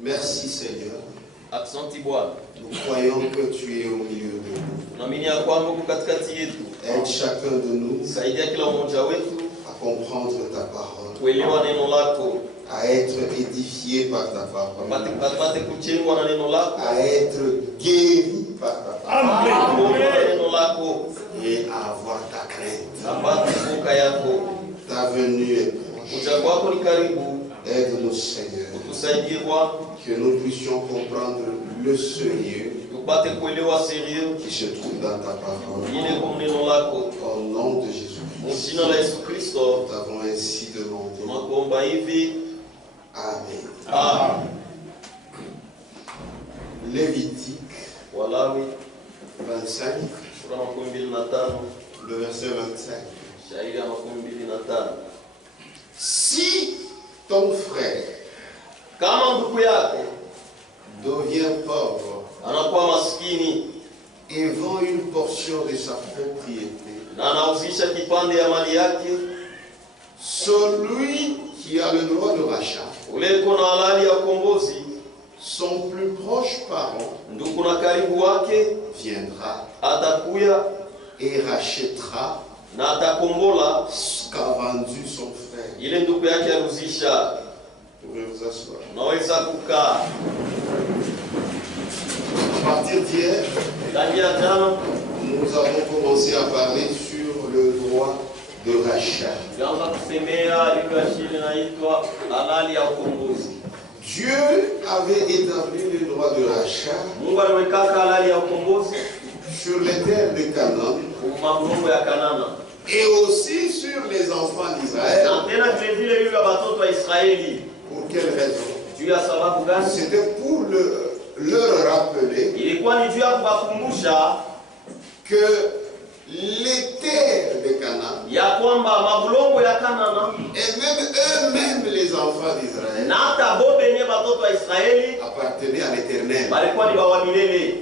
Merci Seigneur. Asante Bwana. Nous croyons que tu es au milieu de nous. Tunaamini ya kwamba uko katikati yetu. Aide chacun de nous Saidia kila mmoja wetu à comprendre ta parole, kuelewa neno lako, à être édifié par ta parole, apate kujengwa na neno lako, à être guéri par ta parole na neno lako, et à avoir ta crainte. apate kuokoka yako. Ta venue est proche. Kuja kwako ni karibu. Aide-nous Seigneur, Utusaidie Bwana, que nous puissions comprendre le sérieux tupate kuelewa sérieux qui se trouve dans ta parole. ile kwa neno lako. Au nom de Jésus, Jina la Yesu Kristo nous avons ainsi demandé. tunakuomba hivi. Amen. Amen. Lévitique Walawi 25, sura 25, le verset 25. shairi ya 25. Si ton frère Kama ndugu yako devient pauvre anakuwa maskini et vend une portion de sa propriété, na anauzisha kipande ya mali yake, celui qui a le droit de rachat, ule iko na halali ya ukombozi, son plus proche parent, ndugu na karibu wake viendra atakuya et rachètera na atakombola ce qu'a vendu son frère. ile ndugu yake aruzisha. Vous pouvez vous asseoir. Unaweza kukaa. À partir d'hier, Tangia jana nous avons commencé à parler sur le droit de rachat. tulianza kusemea lugha shile inaitwa halali ya ukombozi. Dieu avait établi le droit de rachat Mungu aliweka halali ya ukombozi sur les terres de Canaan kwa mambo ya Kanana et aussi sur les enfants d'Israël. na tena vile vile yule watoto wa Israeli. Pour quelle raison? Juu ya sababu gani? C'était pour leur rappeler Ilikuwa ni juu ya kuwakumbusha que les terres de Canaan ya kwamba mabulongo ya Kanana et même eux-mêmes les enfants d'Israël na hata bo benye watoto wa Israeli appartenaient à l'Éternel. walikuwa ni wa milele.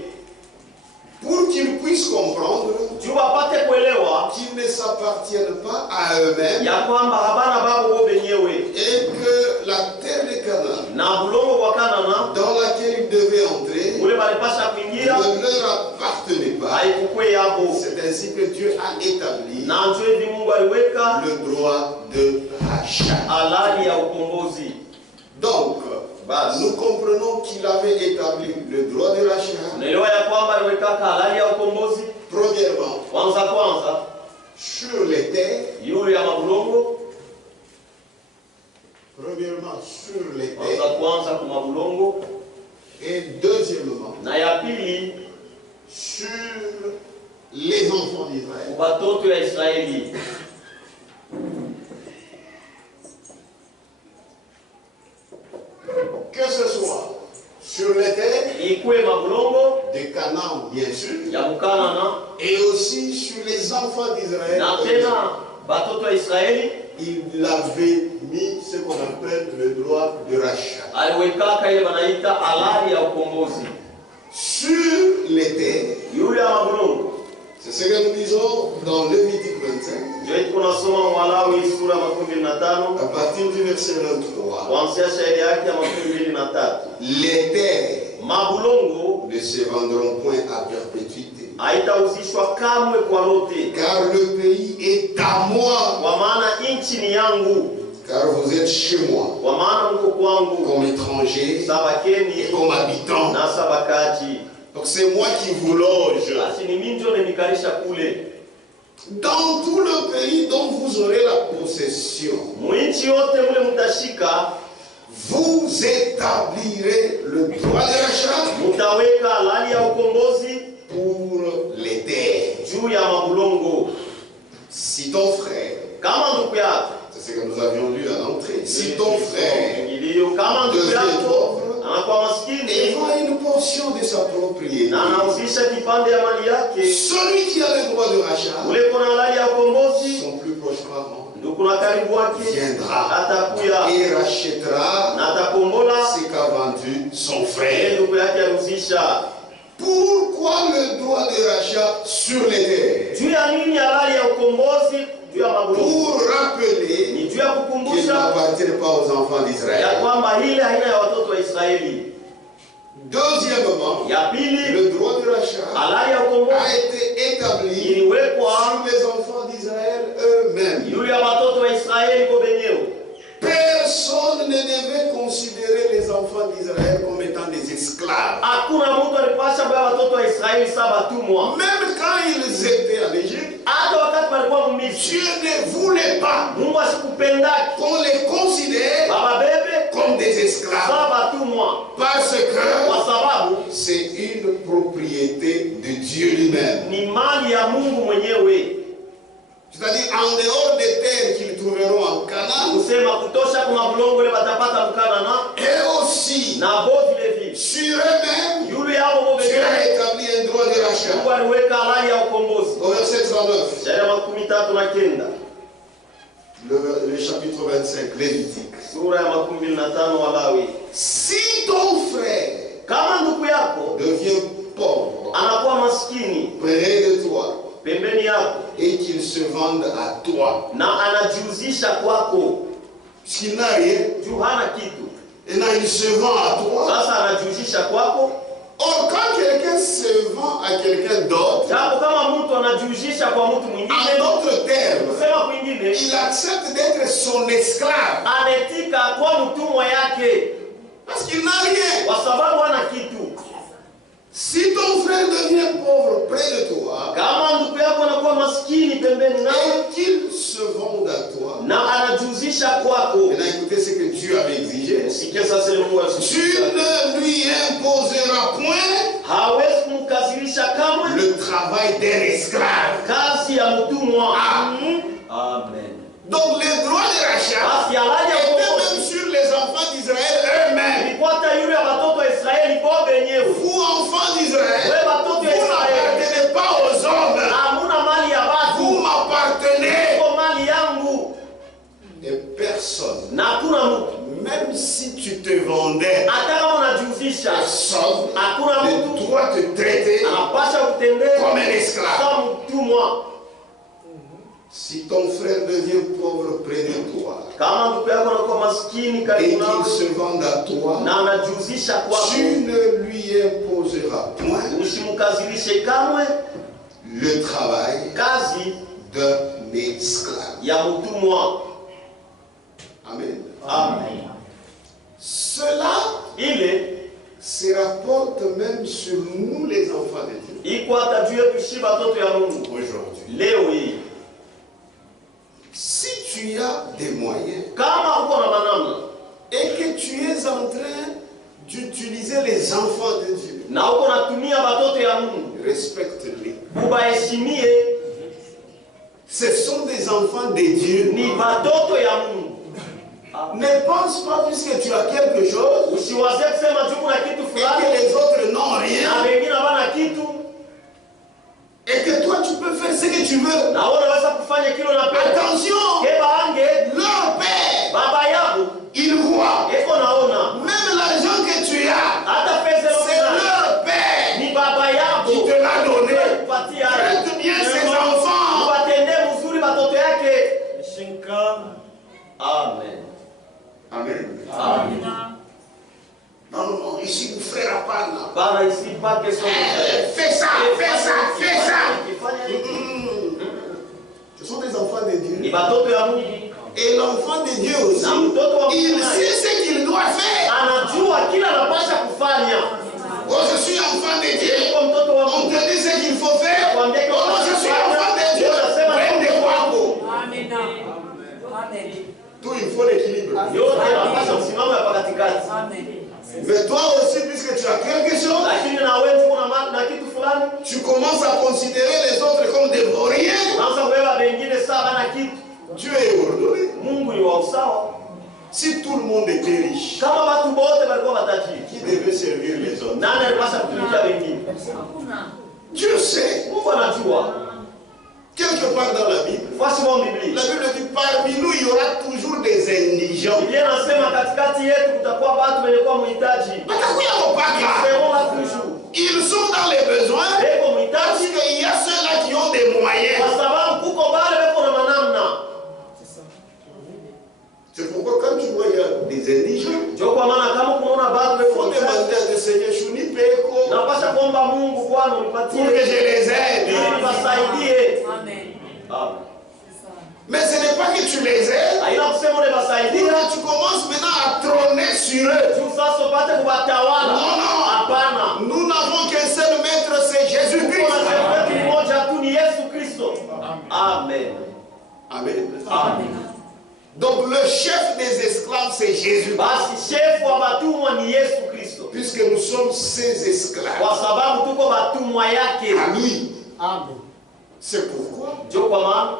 Pour qu'ils puissent comprendre Juu wapate kuelewa qu'ils ne s'appartiennent pas à eux-mêmes ya kwamba habana babo bo benyewe et que la terre de Canaan na bulongo wa Kanana dans laquelle ils devaient entrer ule walipasha kuingia ne leur appartenait pas. haikukwe yabo. C'est ainsi que Dieu a établi Na njoo hivi Mungu aliweka le droit de rachat. halali ya ukombozi. Donc, nous comprenons qu'il avait établi le droit de rachat. Unaelewa ya kwamba aliweka halali ya ukombozi Premièrement, kwanza sur les terres. yule ya mabulongo, Premièrement, sur les terres. kwanza kwa mabulongo, Et deuxièmement, na ya pili sur les enfants d'Israël. kwa watoto ya Israeli. Que ce soit sur les terres Ikwe mabulongo de Canaan, bien sûr, ya Mkanana et aussi sur les enfants d'Israël. na tena watoto ya Israeli Il avait mis ce qu'on appelle le droit de rachat. aliweka ile wanaita halali ya ukombozi. Sur les terres, Yule ya mabulongo c'est ce que nous disons dans Lévitique 25, ndio tunasoma Walawi sura 25 à partir du verset 23. kuanzia shairi yake ya 23. Les terres Mabulongo ne se vendront point à perpétuité, haitauzishwa kamwe kwa lote, car le pays est à moi, kwa maana nchi ni yangu, car vous êtes chez moi, kwa maana mko kwangu comme étrangers sabakeni et comme habitants. na sabakaji. Donc c'est moi qui vous loge. Basi ni mimi ndio nimekarisha kule Dans tout le pays dont vous aurez la possession, mwinchi yote mule mtashika, vous établirez le droit de rachat mutaweka halali ya ukombozi pour les terres. juu ya mabulongo. Si ton frère, Kama ndugu yako c'est ce que nous avions lu à l'entrée, si ton frère ingilio, kama ndugu devient yako pauvre anakuwa et maskini vend une portion de sa propriété, na anauzisha kipande ya mali yake, celui qui a le droit de rachat, ule kuna halali ya ukombozi, son plus proche parent, ndugu na karibu wake viendra atakuya et rachètera na atakombola ce qu'a vendu son ile frère. ndugu yake aruzisha. Pourquoi le droit de rachat sur les terres? Juu ya nini halali ya ukombozi juu ya mabulongo? Pour rappeler Ni juu ya qu'il kukumbusha n'appartient pas aux enfants ya d'Israël. kwamba ile haina ya watoto wa Israeli. Israeli. Deuxièmement, Ya pili, le droit de rachat halali ya ukombozi a été établi iliwekwa sur les enfants d'Israël eux-mêmes. juu ya watoto wa Israeli kwa wenyewe. Personne ne devait considérer les enfants d'Israël comme étant des esclaves. Hakuna mtu alipasha kwa watoto wa Israeli saba watumwa. Même quand ils étaient en Égypte, Hata wakati walikuwa Misri, Dieu ne voulait pas Mungu asikupendaki qu'on les considère baba bebe comme des esclaves. saba watumwa, Parce kwa que sababu c'est une propriété de Dieu lui-même. ni mali ya Mungu mwenyewe. C'est-à-dire en dehors des terres qu'ils trouveront en Canaan, Kusema kutosha kuna bulongo ile batapata mkanana et aussi na bo vile vile. sur eux-mêmes, Yule hapo Dieu mwenyewe a établi un droit de rachat. Mungu aliweka halali ya ukombozi. Au verset 39, Shairi 39 le chapitre 25, Lévitique. sura ya 25 Walawi. Si ton frère Kama ndugu yako devient pauvre anakuwa maskini près de toi pembeni yako et qu'il se vende à toi, na anajiuzisha kwako puisqu'il n'a rien, juu hana kitu, et là il se vend à toi. sasa anajiuzisha kwako. Or, quand quelqu'un se vend à quelqu'un d'autre, Japo kama mtu anajiuzisha kwa mtu en mwingine, d'autres termes, kusema kwingine il accepte d'être son esclave anetika kwa mtumwa yake parce qu'il n'a rien. kwa sababu hana kitu. Si ton frère devient pauvre près de toi Kama ndugu yako anakuwa maskini pembeni nawe et qu'il se vende à toi, na anajiuzisha kwako, maintenant écoutez ce que Dieu avait exigé. usikie sasa ile Mungu Tu asusia, ne lui imposeras point hawezi kumkasirisha kamwe le travail d'un esclave. kazi ya mtumwa. Amen. Amen. Donc les droits de rachat Basi halali ya étaient ukombozi même sur les enfants d'Israël eux-mêmes. ilipata yule ya watoto wa Israeli kwa wenyewe. Vous, enfants d'Israël, Wewe watoto vous wa Israeli n'appartenez pas aux hommes. hamuna mali ya Vous watu, m'appartenez. kwa mali yangu Et personne, na hakuna mtu, même si tu te vendais, hata kama unajiuzisha, personne hakuna ne mtu doit te traiter anapasha kutendea comme un esclave. kama mtumwa. Si ton frère devient pauvre près de toi Kama ndugu yako anakuwa maskini et karibu qu'il nawe se vende à toi, na anajiuzisha kwako, tu ne lui imposeras point usimkazirishe kamwe le travail kazi d'un esclave. ya mtumwa. Amen. Amen. Cela Ile se rapporte même sur nous les enfants de Dieu iko hata juu yetu shi batoto ya Mungu aujourd'hui. leo hii. Si tu as des moyens Kama uko na manamna et que tu es en train d'utiliser les enfants de Dieu, na uko natumia batoto ya Mungu, respecte-les. ubaheshimie, Ce sont des enfants de Dieu. ni batoto ya Mungu. Ne pense pas puisque tu as quelque chose Usiwaze kusema juu kuna kitu et fulani que les autres n'ont na rien wengine hawana kitu, et que toi tu peux faire ce que tu veux. na wewe unaweza kufanya kile unapenda. Attention, Keba ange leur père, baba yako il voit. eko naona Même l'argent que tu as, hata pesa c'est unayo leur père ni baba yako qui te l'a donné. kupatia. Traite bien ses enfants. Watendee mzuri batoto yake. Amen. Amen. Amen. Non, non, non, ici, mon frère à part là. Bana ici pas question de Fais ça, fais ça, fais ça. Kifanya hiki. Ce sont des enfants de Ni Dieu. batoto ya Mungu. Et l'enfant de Dieu aussi, Na mtoto wa il Mungu sait ce qu'il doit faire. anajua kila anapasha kufanya. Oh, je suis enfant de Dieu. Kwa mtoto wa On Mungu te dit ce qu'il faut faire. Oh, kwambia kwa moi, je suis enfant de Dieu. Prends des poids. Amen. Amen. Tout, il faut l'équilibre. yote anapasha msimamo hapa katikati. Amen. Mais toi aussi, puisque tu as quelque chose, Lakini na wewe uko na kitu fulani, tu commences à considérer les autres comme des vauriens. unaanza kubeba wengine sawa na kitu. Dieu est ordonné. Mungu ni wa usawa. Si tout le monde était riche, Kama watu wote walikuwa matajiri, qui devait servir les autres? nani alipaswa kutumikia wengine? Dieu sait. Mungu anajua. Quelque part dans la Bible, Fasi mwa Biblia. la Bible dit parmi nous, il y aura toujours des indigents. Biblia inasema katikati yetu kutakuwa watu wenye kuwa mhitaji. Watakuya mpaka. Seront là toujours. Ils sont dans les besoins Beko parce mhitaji qu'il y a ceux-là qui ont des moyens. kwa sababu kuko bale beko na manamna. C'est pourquoi quand tu vois il y a des indigents, Ndio kwa maana kama kunaona watu beko il faut naomba Mungu Bwana unipatie pour que je les aide. ili niwasaidie. Amen. Amen. Mais ce n'est pas que tu les aides. Haina kusema uniwasaidia Pour que tu commences maintenant à trôner sur eux. tu sasa upate kuwatawala. Non, non. Hapana. Nous n'avons qu'un seul maître, c'est Jésus-Christ. Kuna shefu mmoja tu ni Yesu Kristo. Amen. Amen. Amen. Donc le chef des esclaves, c'est Jésus. Basi shefu wa watumwa ni Yesu Kristo. Puisque nous sommes ses esclaves. Kwa sababu tuko watumwa yake. À lui. Amen. C'est pourquoi Ndio kwa maana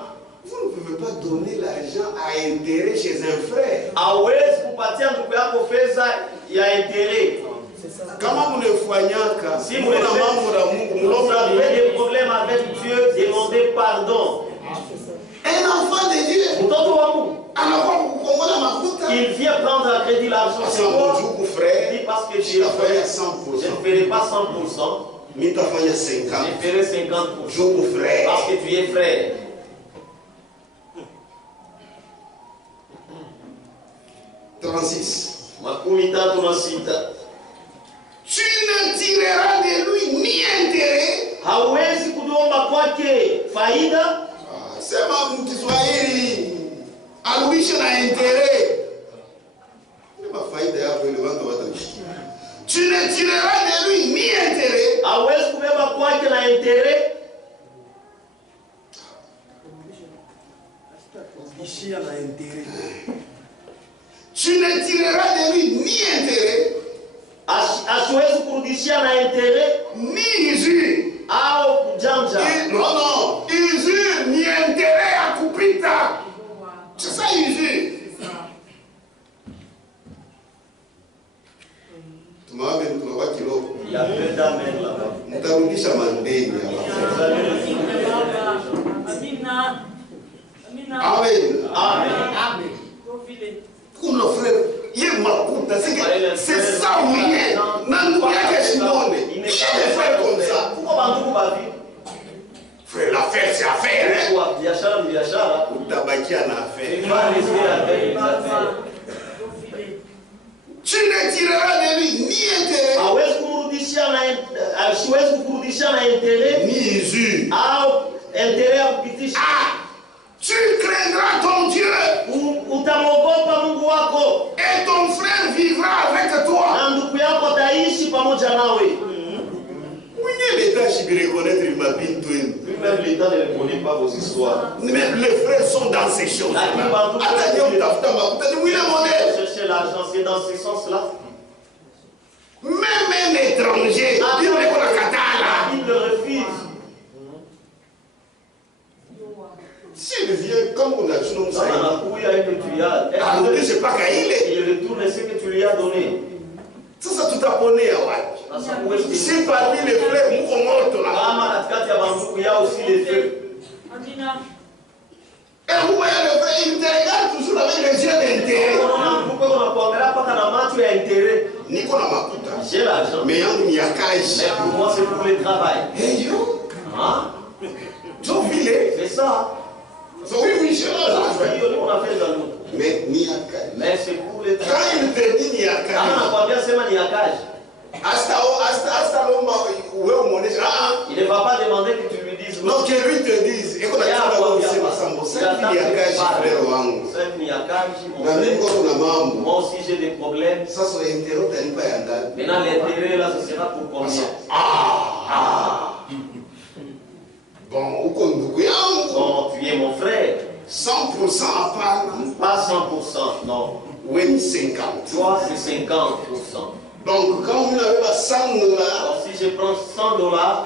vous ne pouvez pas donner l'argent à intérêt chez un frère. hawezi kupatia ndugu yako fedha ya intérêt. Kama mnafanyaka Si muna mambo na Mungu, vous mnaomba avez des problèmes avec Dieu, demandez pardon. un enfant de Dieu Mtoto wa Mungu, anakuwa kukongola makuta. il vient prendre à crédit l'argent chez Sasa toi. mjuku Il frère, dit parce que tu es nitafanya frère, 100%. je ne ferai pas 100%, Nitafanya 50. je ferai 50%. Juku frère. Parce que tu es frère. 36. Makumi tatu na sita. Tu ne tireras de lui ni intérêt. Hauwezi kuomba kwake faida. Sema mkiswahili arudishe na intérêt. Ni mafaida yako ile watu watamshikia. Tu ne tireras de lui ni intérêt. Hauwezi kubeba kwake na intérêt. Tu ne tireras de lui ni intérêt, Asiwezi kurudishia na intérêt ni usure. au kujanja. Non, non, usure ni intérêt à kupita. C'est ça usure. Tumawabe tunakuwa kidogo. Il y a peu d'amen là-bas. Mtarudisha mandeni hapa. Vous allez le trouver. Amina. Amina. Amen. Amen. Amen. Profilez. Kuna frère, ye makuta, c'est ça ou rien. Na ndugu yake Simone. Il est frère comme ça. Pourquoi bandugu bavi? Frère, l'affaire c'est affaire, hein. Kwa biashara ni biashara. Utabakia na Il affaire. va rester avec les affaires. Profilez. Tu ne tireras de lui ni intérêt, Hawezi kumrudishia na asiwezi kukurudishia na intérêt ni usure. au intérêt ya kupitisha. Ah, tu craindras ton Dieu Utamwogopa Mungu wako et ton frère vivra avec toi. na ndugu yako ataishi pamoja nawe. Mwenye l'État je reconnaître ma bintu wenu. Lui-même l'État ne reconnaît pas vos histoires. Mais les frères sont dans ces choses-là. Hata ndio mtafuta makuta ni mwile modèle. Chercher l'argent, c'est dans ce sens-là. Même un étranger, il ne la katala. Il le refuse. S'il vient, comme on a dit, non, Quand ça on a couillé avec que tu lui as, alors je sais pas qu'il est. il retourne ce que tu lui as donné. Ça tout a poney à Wad. Sasa huwezi Si parmi les frères, mko moto là. kama katikati ya bandugu yao aussi les feux. Amina. Et vous voyez le frère, il te regarde toujours avec les yeux d'intérêt. Unaona ndugu yako anakuangalia mpaka na macho ya intérêt. Niko na makuta. J'ai l'argent. Mais yangu ni ya kazi. Mais pour moi, c'est pour le travail. Hey yo, Hein? tu filé. C'est ça. So oui, oui, j'ai l'argent. On a fait dans nous. Mais ni ya kazi. Mais c'est pour le Quand travail. il te dit ni ya Kama kazi. nakwambia sema ni ya kazi. Hasta lomba wewe umuoneshe. Ah, Il ne va pas demander que tu lui dises non, que lui te dise. Eko na tanda kwa kusema sambo. Sasa ni ya kazi frère wangu. C'est ni ya kazi, mon Na mimi frère. kuna mambo. Moi aussi j'ai des problèmes. Sasa intero talipa ya ndani. Maintenant l'intérêt là, ce sera pour combien? Bon, uko ndugu yangu. Bon, tu es mon frère. 100% hapana. Pas 100%, non. Weni 50. Toi, c'est 50%. Donc quand on avait $100, Alors si je prends $100,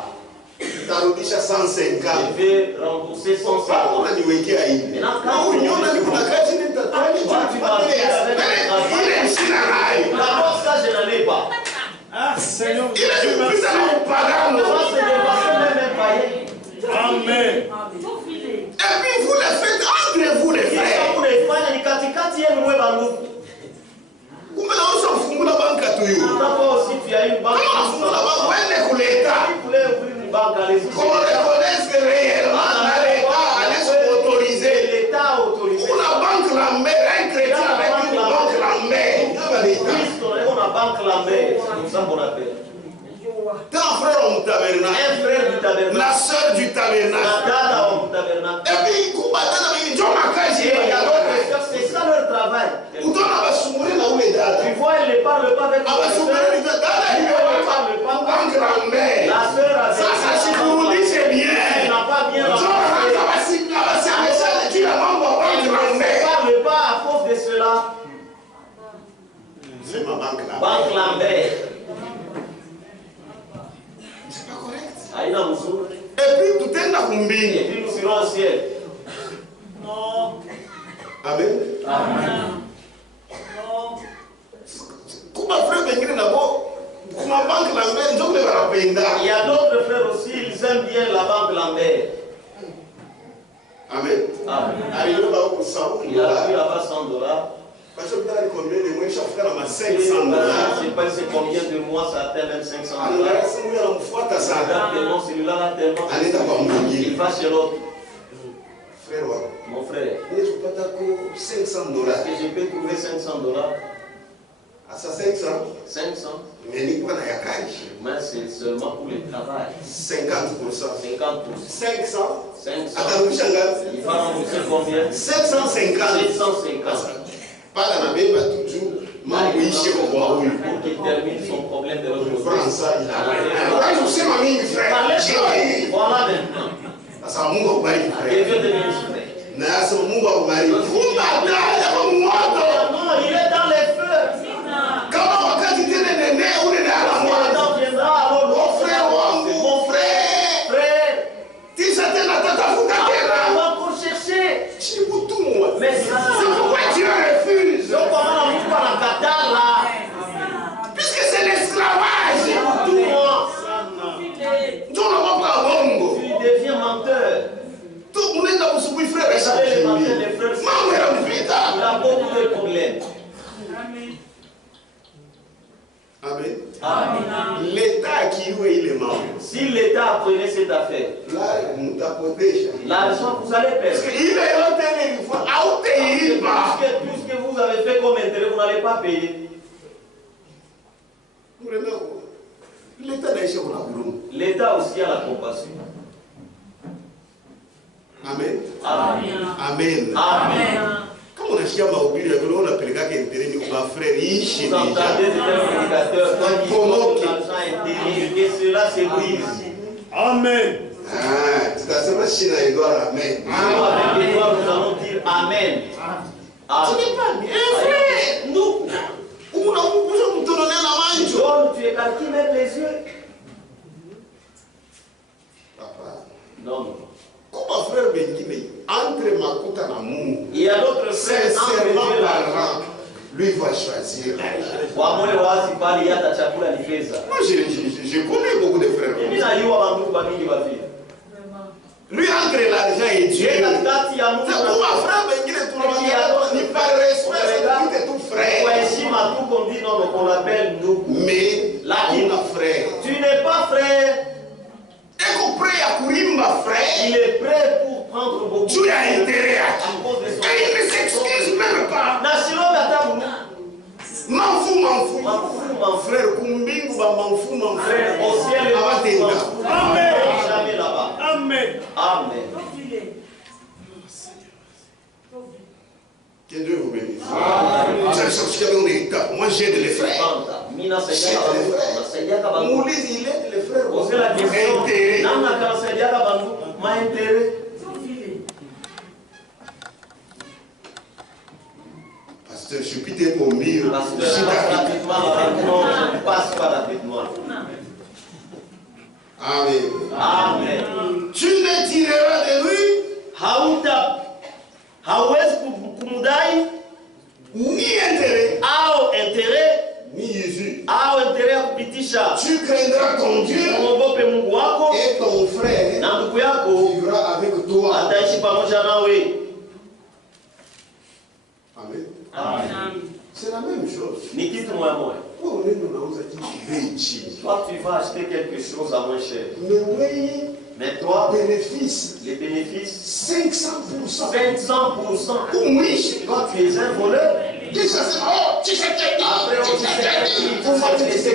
tarudisha 150. je vais rembourser 150. Hakuna niwekea hivi. Na uniona ni kuna kazi nitatwani tu tupate ya. Ile sina nayo. D'abord ça, je n'en ai pas. Ah, Seigneur, Ile ni pesa na upagano. Moi, c'est dépassé même un païen. Amen. Profilez. Et puis vous le faites entre vous les Sasa frères. unaifanya ni katikati yenu mwe bandugu. Kumbe na uso fungula banka tu hiyo. Toi aussi tu as une banque. Kama fungula banka wende kuleta. Tu voulais ouvrir une banque, allez-y. Qu'on reconnaisse que réellement dans l'État allait se autoriser. L'État a autorisé. Una banque Lambert, un chrétien avec une banque Lambert. Christ, on a banque Lambert. C'est comme ça qu'on appelle. Grand frère au tabernacle. Un frère du tabernacle. La sœur du La tabernacle. dada au tabernacle. Et puis, Et il y a d'autres sœurs, c'est ça leur travail. Tu vois, elle ne parle pas avec Ah, la sœur. Elle ne parle pas. La sœur a ça signifie c'est bien. Elle n'a pas bien Elle Elle ne parle pas à cause de cela. c'est ma banque là. Banque Lambert. C'est pas correct. Aïna Moussou. Et puis tout est dans le Et puis nous serons au ciel. Non. Amen. Amen. Comment frère Bengri d'abord, comment banque la main, donc les Il y a d'autres frères aussi, ils aiment bien la banque Lambert. Amen. Amen. Allez, nous allons pour 100 Il a pris là-bas $100. Parce que vous avez combien de mois, chaque frère a Je 500 $. ne sais pas combien de mois ça atteint même $500. Alors, si nous allons fois ta ça, Regarde tellement celui-là là tellement. allez d'abord Il mouiller. va chez l'autre. Frère, Mon frère, je ne peux pas t'accorder $500. est-ce que je peux trouver $500? À ça 500, 500. mais ni quoi n'a pas Mais c'est seulement pour le travail. 50%. 50%. 500. 500. Attends, vous changez. Il va rembourser combien? 750. 750. Pas dans la même, toujours. M'envoyer au bois. Pour qu'il termine son problème de l'autre côté. France, il a. Je sais, ma mie, frère. Voilà maintenant. Ça va mourir au mari, Que frère. Dieu te bénisse. Non, ça va mourir au mari. Vous m'attendez, vous m'attendez. Non, il est dans les feux. Comment on va quitter les nénés ou les nénés à la Le moitié? temps viendra alors. Mon frère, mon frère. Frère, Tu sais, t'es la tata, vous on t'attendez va là. encore chercher. Tu vous tout, moi. Mais ça, C'est pourquoi Dieu refuse. donc comment on va pas la Qatar là? Puisque c'est l'esclavage. Tout moi, Tout le monde va bongo. tu deviens menteur. Tout le monde est dans ce frère. Vous savez, les menteurs, les frères, Maman, elle a il a beaucoup de problèmes. Amen. Amen. L'État qui est il est mort. Si l'État apprenait cette affaire, Là, nous t'approtège. l'argent vous allez Parce perdre. qu'il est enterré une fois. Ah, où t'es il va? Tout ce que vous avez fait comme intérêt, vous n'allez pas payer. L'État n'a échoué à Boulou. L'État aussi a la compassion. Amen. Amen. Amen. Amen. Comme on a chié à Maobili, on appelle quelqu'un qui est intérêt, on va frère riche. Vous entendez de tels prédicateurs quand ils donnent l'argent intérêt, que cela se brise. Amen. Ah, c'est à ce machine à Edouard, amen. Nous, avec Edouard, nous allons dire Amen. Ce Amen. n'est pas bien, frère. Nous, On a besoin de te donner la main. donc tu es quelqu'un qui met les yeux. Papa, Non, non. comment frère Benguime, entre Makuta et Namou, Il y a d'autres frères entre sincèrement Dieu et l'argent. parlant, lui va choisir l'argent. Wamole wazi pale hata chakula ni pesa. Moi, je connais beaucoup de frères. Mimi najua bantu kwa mingi bafia. Lui, entre l'argent et Dieu. Yeye katikati ya Mungu C'est na pourquoi frère Benguime, tout le monde ni par respect, c'est tout kwa frère. heshima tu qu'on dit non, qu'on appelle nous. Mais, là, on a frère. Tu n'es pas frère, Et qu'on prie à Kourimba, frère. il est prêt pour prendre beaucoup. Dieu a intérêt à À tout. cause de son. Et il ne s'excuse même pas. Na shilombe atamu. M'en fous, m'en fous. M'en fous, m'en fous. Frère, Kumbingu, m'en fous, m'en Frère, fous. au ciel et Abatenda. Amen. jamais là-bas. Amen. Amen. Que Dieu vous bénisse. Vous savez ce qu'il y avait une étape. Moi, j'aide les frères. Panta. Mina saidia kaba. Moulise, il aide les frères. Posez la question. Intérêt. Namna kama saidia kaba ma intérêt. Pasteur, je suis pité au mur. Parce que Je suis d'accord. rapidement, non, je ne passe pas rapidement. Amen. Amen. Tu ne tireras de lui Hauwezi kumdai ni intérêt, au intérêt ni Jésus. au intérêt ya kupitisha. Tu craindras ton Dieu Muogope Mungu wako et ton frère na ndugu yako vivra avec toi. ataishi pamoja nawe. Amen. Amen. C'est la même chose. Ni kitu moya moya. Kwa nini unauza kitu bei chini? Toi, tu vas acheter quelque chose à moins cher. Mais oui, Mais toi, bénéfice les bénéfices, 500%. 500%. Oui, Toi, tu es un voleur. tu sais, oh, tu sais, Après, on dit comment tu sais,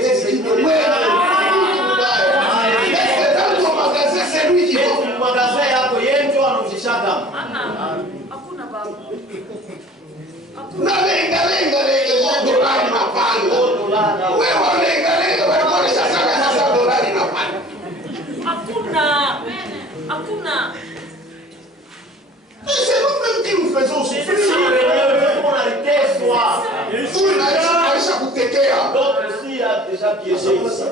déjà piégé ici.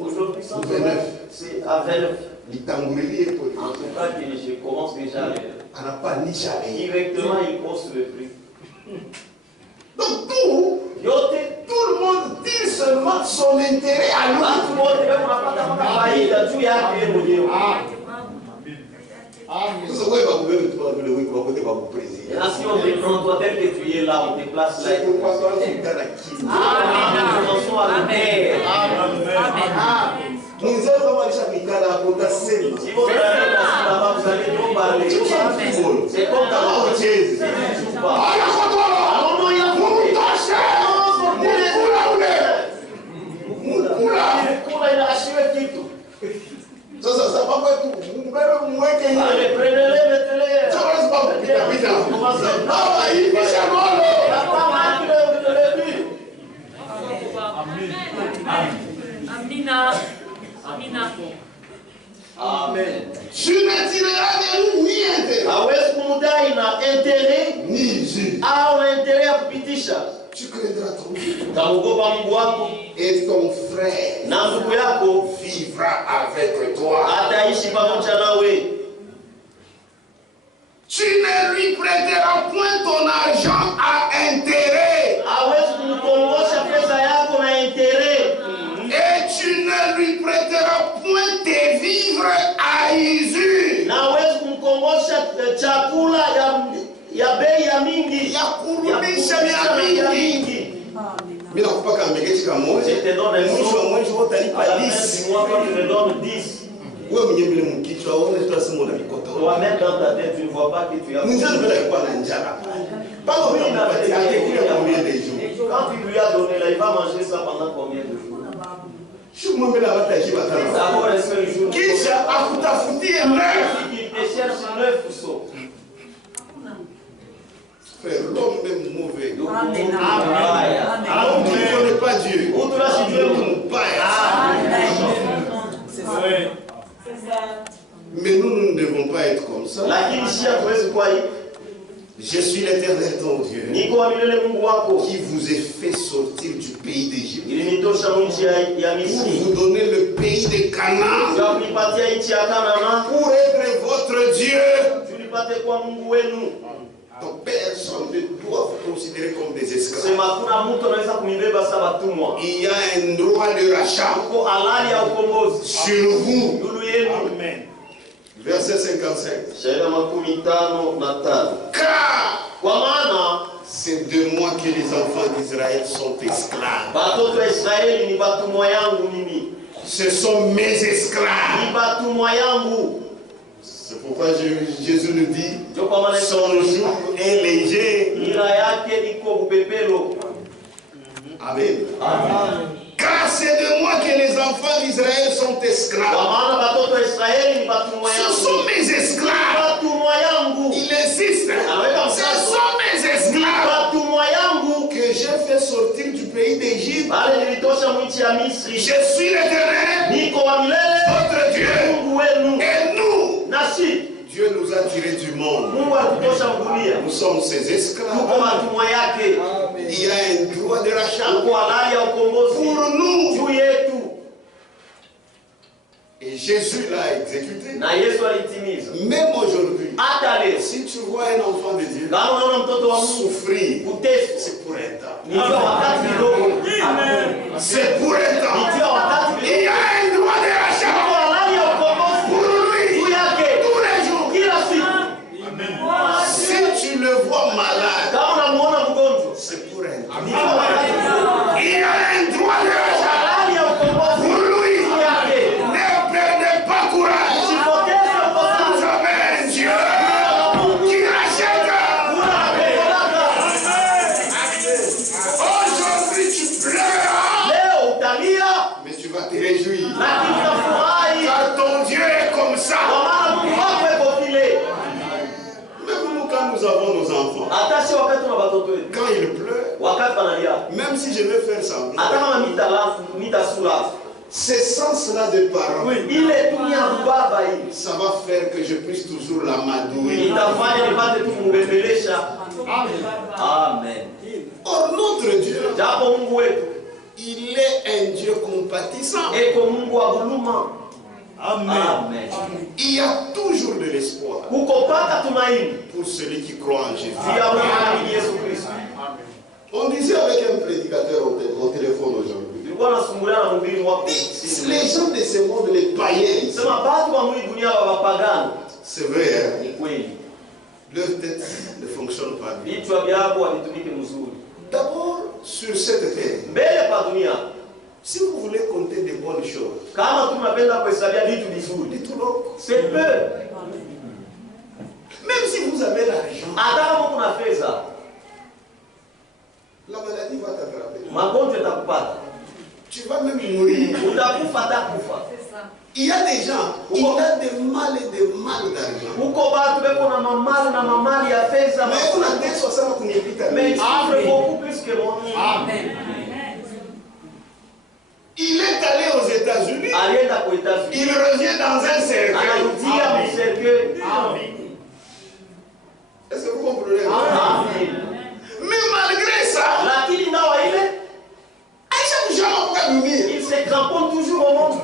Aujourd'hui, c'est à 29. En tout cas, je commence déjà directement, il pose le prix. Donc tout le monde tire seulement son intérêt à lui. Et là, si on te prend toi tel que tu es là, on te place là. Si vous allez trop parler, c'est comme dans la chaise. Ça va pas être tout. Allez, prenez-les, mettez-les. Ça va pas Amen. Tu ne tireras de nous ni intérêt, ni jus. Tu craindras ton Dieu. Et ton frère vivra avec toi. Tu ne lui prêteras point ton argent à intérêt. Et tu ne lui prêteras point tes vivres à usure. Je te donne un jour, tu me donnes 10. Toi-même dans ta tête, tu ne vois pas que tu as quand tu lui as donné là, il va manger ça pendant combien de jours? D'abord, est-ce que le jour il te cherche 9 sous. Frère, l'homme est mauvais. Amen. L'homme qui ne connaît pas Dieu. Mais nous ne devons pas être comme ça. Je suis l'Éternel ton Dieu, qui vous ai fait sortir du pays d'Égypte pour vous donner le pays de Canaan, pour être votre Dieu. Donc personne ne doit vous considérer comme des esclaves. Il y a un droit de rachat sur vous. Amen. Verset 55. Car c'est de moi que les enfants d'Israël sont esclaves. Ce sont mes esclaves. C'est pourquoi Jésus nous dit, son joug est léger. Amen. Car c'est de moi que les enfants d'Israël sont esclaves. Ce sont mes esclaves. Il insiste. Ce sont mes esclaves que j'ai fait sortir du pays d'Égypte. Je suis l'Éternel, votre Dieu. Et nous, Dieu nous a tirés du monde. Nous sommes ses esclaves. Il y a un droit de rachat pour nous. Et Jésus l'a exécuté. Même aujourd'hui, si tu vois un enfant de Dieu souffrir, c'est pour un temps. C'est pour un temps. Il y a un droit de rachat pour lui tous les jours. Si tu le vois malade, c'est pour un temps. Il y a un droit de rachat pour lui. Ne perdez pas courage. Vous avez un Dieu qui rachète. Aujourd'hui tu pleures, mais tu vas te réjouir. Car ton Dieu est comme ça. Même nous, quand nous avons nos enfants, quand ils pleurent, même si je veux faire semblant, c'est sans cela de parents, ça va faire que je puisse toujours l'amadouer. Amen. Or notre Dieu, il est un Dieu compatissant. Eko Mungu wa huruma. Amen. Amen. Il y a toujours de l'espoir Kukopaka tumaini. pour celui qui croit en Jésus. Via mwana Yesu Kristo. On disait avec un prédicateur au téléphone aujourd'hui. Nilikuwa nasumbuliana na mhubiri wako. Les gens de ce monde, les païens, Sema watu wa mwili dunia wa wapagani. c'est vrai, hein? Ni kweli. Leur tête ne fonctionne pas bien. Vichwa vyako havitumiki mzuri. D'abord, sur cette terre, Mbele pa dunia. si vous voulez compter des bonnes choses, Kama tunapenda kuhesabia vitu vizuri. dites-le. C'est peu. Même si vous avez l'argent, Hata kama kuna pesa, la maladie va t'attraper. magonjwa yatakupata. Tu vas même mourir. Utakufa takufa. Il y a des gens, il y a des mal et des mal d'argent. Huko watu beko na mamali ya pesa. Mais on a des 60 kunipita. Mais tu souffres beaucoup plus que moi. Amen. Il est allé aux États-Unis. Alienda kwa États-Unis. Il revient dans un cercueil. Anarudia mcercueil. Est-ce que vous comprenez? Amen. Mais malgré ça, Lakini nawa ile, chaque jour, on va dormir. il se cramponne toujours au monde.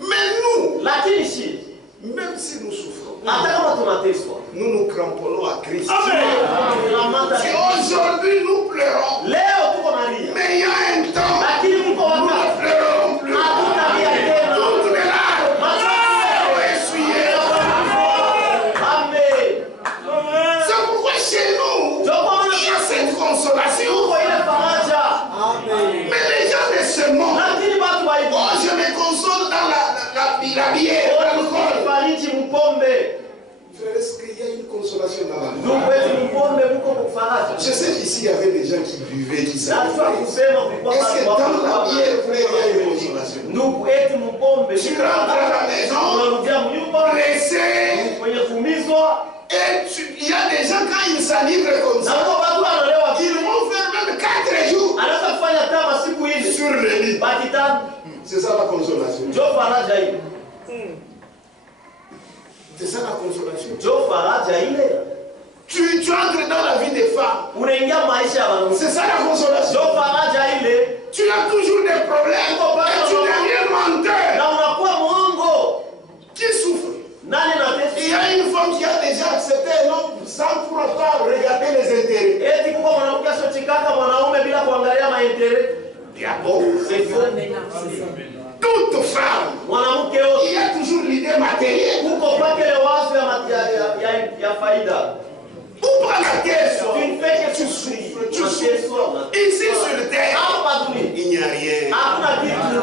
Mais nous, Lakini si, même si nous souffrons, hata kama tunateswa. nous nous cramponnons à Christ. Tunamata. Et aujourd'hui, nous pleurons. Leo tuko na lia. Mais il y a un temps, Lakini mko nous ne wakati. pleurons plus. Hatutalia tena. Toutes les larmes Machozi. sont essuyées. Amen. C'est pourquoi chez nous, il y a cette consolation. Tuko ile faraja. Mais les gens de ce monde, Lakini watu wa hivi. oh, je me console dans la bière, l'alcool. Fariji mpombe. Frère, est-ce qu'il y a une consolation dans la vie? Ndugu wetu mpombe mko kwa faraja. Je sais qu'ici, il y avait des gens qui buvaient, qui Najua savaient. kusema kulikuwa Est-ce que watu dans la wa bière, frère, il y a une consolation? ndugu eti mpombe. Tu rentres à la maison, Unarudia mnyumba blessé, mwenye kumizwa. et il y a des gens, quand ils s'enivrent comme Na ça, kwa watu wanalewa. ils vont faire même 4 jours Anaweza kufanya kama siku hizi. sur le lit. Bakitani. C'est ça la consolation. Njoo faraja ile. C'est ça la consolation. Njoo faraja ile. Tu entres dans la vie des femmes. Unaingia maisha ya wanaume. C'est ça la consolation. Njoo faraja ile. Tu as toujours des problèmes et tu deviens menteur. Na unakuwa mwongo. Qui souffre? Nani Il anateswa? y a une femme qui a déjà accepté un homme sans pour autant regarder les intérêts. Eti kuko mwanamke asiochikaka mwanaume bila kuangalia maendeleo. C'est faux. Toute femme, Mwanamke yote il y a toujours l'idée matérielle. kuko kwake ile wazo ya faida. Ou pas la terre soit. Tu ne fais que tu souffres. Tu souffres. Ici sur terre, Hapa dunia il n'y a rien. hakuna kitu.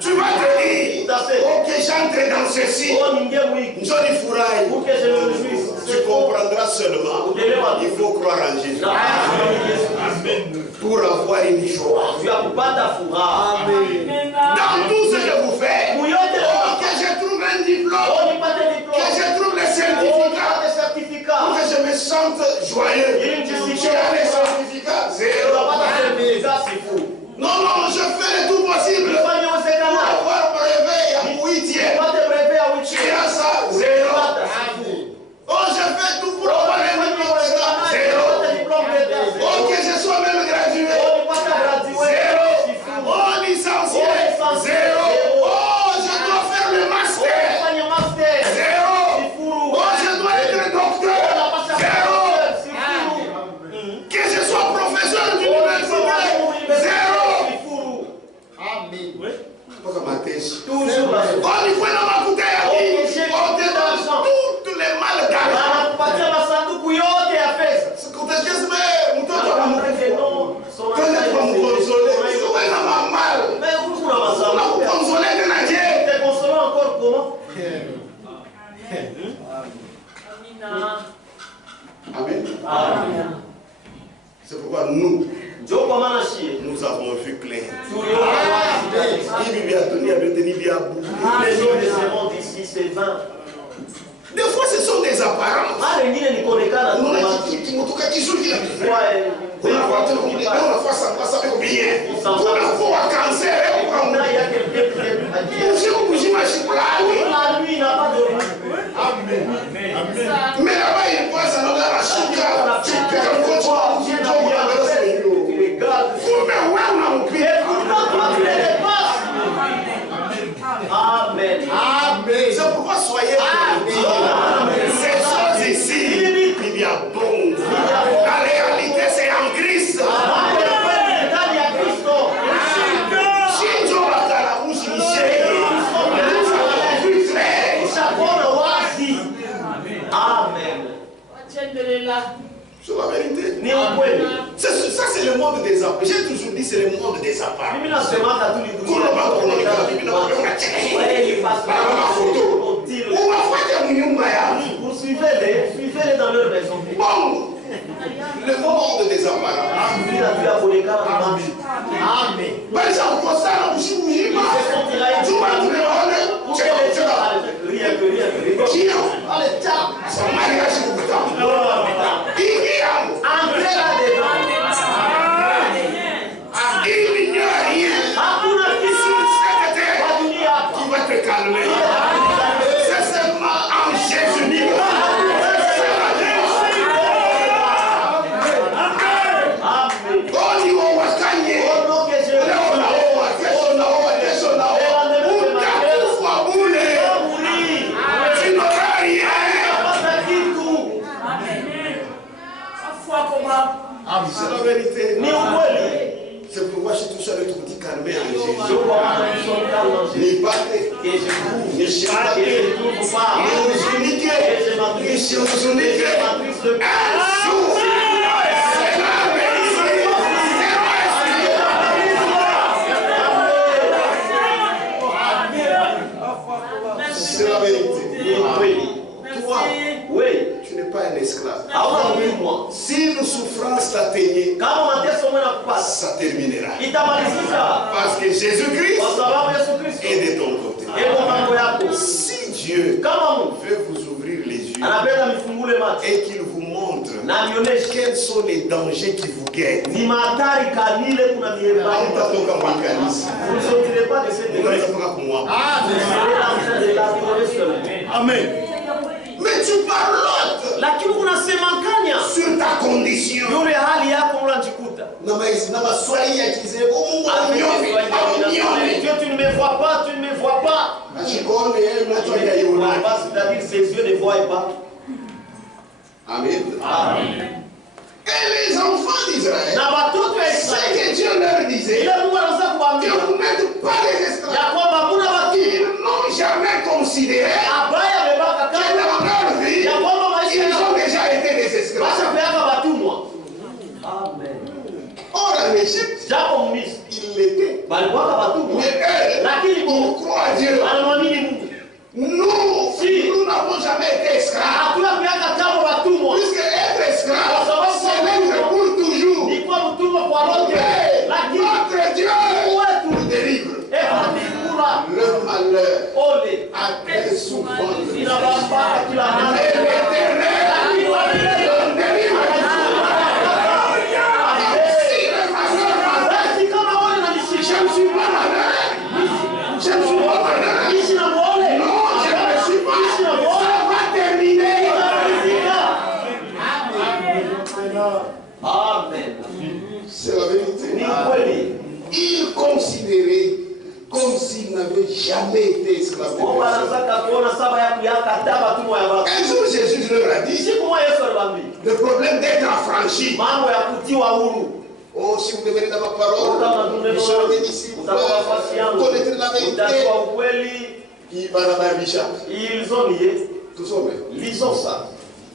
Tu vas te dire, ok, j'entre dans ceci. Oh, ningie mwiki. Johnny Fouraille, Pour que je me réjouisse. tu comprendras seulement. Il faut croire en Jésus. Pour avoir une joie. Tu as kupata furaha. Dans tout ce que vous faites, Muyote oh, que je trouve un diplôme, oh, nipate que diplôme. je trouve les Oh, certificats, nipate certificat. pour que je me sente joyeux. Tu as les certificats, zéro. Unapata certificat, c'est fou. Non, non, je fais le tout possible Fanya pour uwezekano. avoir brevet à 8e. Upate brevet ya Tu wichi. as ça, zéro. Unapata, c'est fou. Oh, je fais tout pour avoir un diplôme d'État, zéro. Unapata diplôme d'État, Oh, zéro. que je sois même gradué, Oh, nipata graduate, zéro. c'est fou. Oh, licencié, zéro. Oh, je dois faire le master, Fanya master, zéro. c'est fou. Oh, je dois être docteur, zéro. Que je sois professeur d'université, zéro. Pas ma tête. Toujours la Oh, il faut la makuta ya qui? Oh, t'es dans toutes les mal d'argent. anakupatia masanduku yote ya pesa. Sikutekezme, mtoto wa Mungu. Non, son Twende kwa mkonsole. Usiwe na mamal. mais huku na Na masanduku. kukonsole tena je? Te consoler encore comment? Amen. C'est pourquoi nous, Njoo kwa maana shie. nous avons vu clair. Tuliona Hii Biblia dunia yote ni vya bure. les gens de ce monde ici c'est vain. Des fois, ce sont des apparences. Mara nyingine ni kuonekana tu. Unaona kimotoka kizuri kila kitu. Kuna watu wengine wanafasa pasa kwa bien. Kuna kwa cancer kwa Na yake pia usiku kuzima shiplani. la nuit n'a pas de Mais là-bas, il passe dans la chika. Chika kwa kwa kumbe wewe c'est le monde des apparences. Mimi nasemaka tu ni dunia. Suivez-les dans leur maison. Le monde des apparences. Amen. Il n'y a rien qui va te calmer. C'est seulement en Jésus. C'est la vérité. C'est pourquoi je suis tout seul et tout petit calmé en Jésus. Ni parler, ni chercher, ni unique, un jour, c'est la vérité. C'est la vérité. Toi, oui, tu n'es pas un esclave. Si nos souffrances t'atteignaient, ça terminera. Parce que Jésus-Christ est de ton côté. Si Dieu veut vous ouvrir les yeux et qu'il vous montre quels sont les dangers qui vous guettent, Amen. mais tu parlotes sur ta condition. Dieu, tu ne me vois pas, tu ne me vois pas. C'est-à-dire ses yeux ne voient pas. Amen. Amen. Et les enfants d'Israël, c'est que Dieu leur disait, ne vous mettez pas les esclaves. Ils n'ont jamais considéré que dans leur vie, ils ont déjà été des esclaves. Amen. Or, en Égypte, ils l'étaient. Mais eux, ils croient à Dieu. Nous n'avons jamais été esclaves. Puisque être esclave, c'est l'être pour toujours. Mais notre Dieu nous délivre. Le malheur a très souvent mais l'Éternel nous délivre. Si le malheur je ne suis pas malheur. Je ne suis pas malheur. Non, je ne suis pas. Ça va terminer. Amen. C'est la vérité. Il considérait comme s'il n'avait jamais été esclave. Un jour, Jésus leur a dit, le problème d'être affranchi. Oh, si vous devenez dans ma parole, vous serez mes disciples, vous connaîtrez la vérité. Qui va dans la Bicha. Ils ont lié. Tout ça, mais. Lisons ça.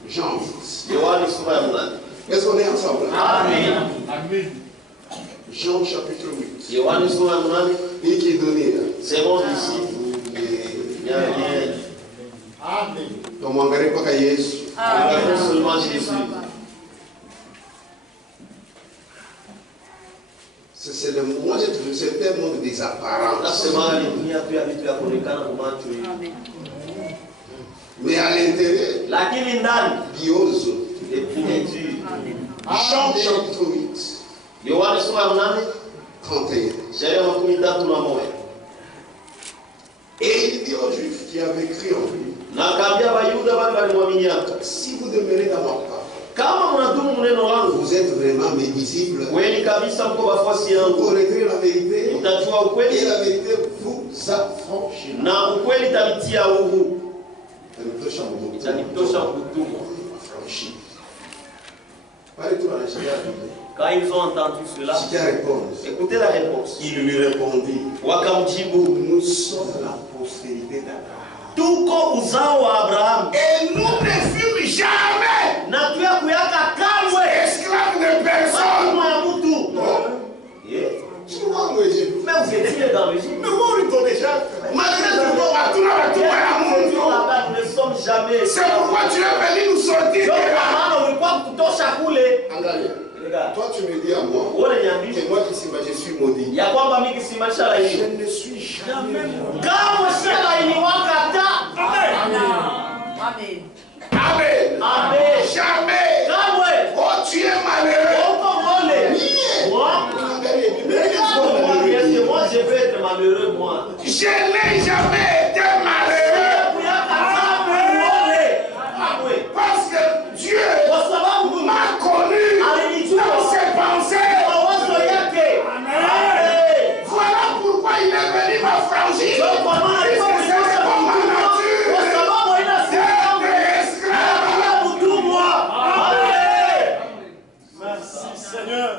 Jean 10. Est-ce qu'on est ensemble? Amen. Amen. Jean chapitre 8. Amen. Et qui est donné là. C'est bon ici. Amen. Donc, on ne regarde pas qu'à Jésus. Regardons seulement Jésus. C'est le moi c'est un monde des apparences. Mais à l'intérieur, Diozo. Jean chapitre 8. 31. Et il dit aux Juifs qui avaient cru en lui, si vous demeurez dans ma parole, vous êtes vraiment mes disciples, vous connaîtrez la vérité, et la vérité vous affranchira. Affranchi. Quand ils ont entendu cela, écoutez la réponse. Il lui répondit, nous sommes la postérité d'Abraham. Tuko uzao wa Abraham. Et nous ne fûmes jamais Na tuya kuyaka kamwe esclaves de personne. ya mtu. Non. Yeah. Mais vous étiez dans l'Égypte. Mais où retournez Jacques? Malgré tout, nous ne sommes jamais. c'est pourquoi tu es venu nous sortir de là. Toi, tu me dis à moi, et moi qui suis, je suis maudit. Je ne suis jamais maudit. Amen. Amen. Jamais. Oh, tu es malheureux. Moi, je veux être malheureux, moi. Je n'ai jamais été malheureux. Parce que Dieu m'a connu dans ses pensées. Voilà pourquoi il est venu m'affranchir. Puisque c'est mon nature.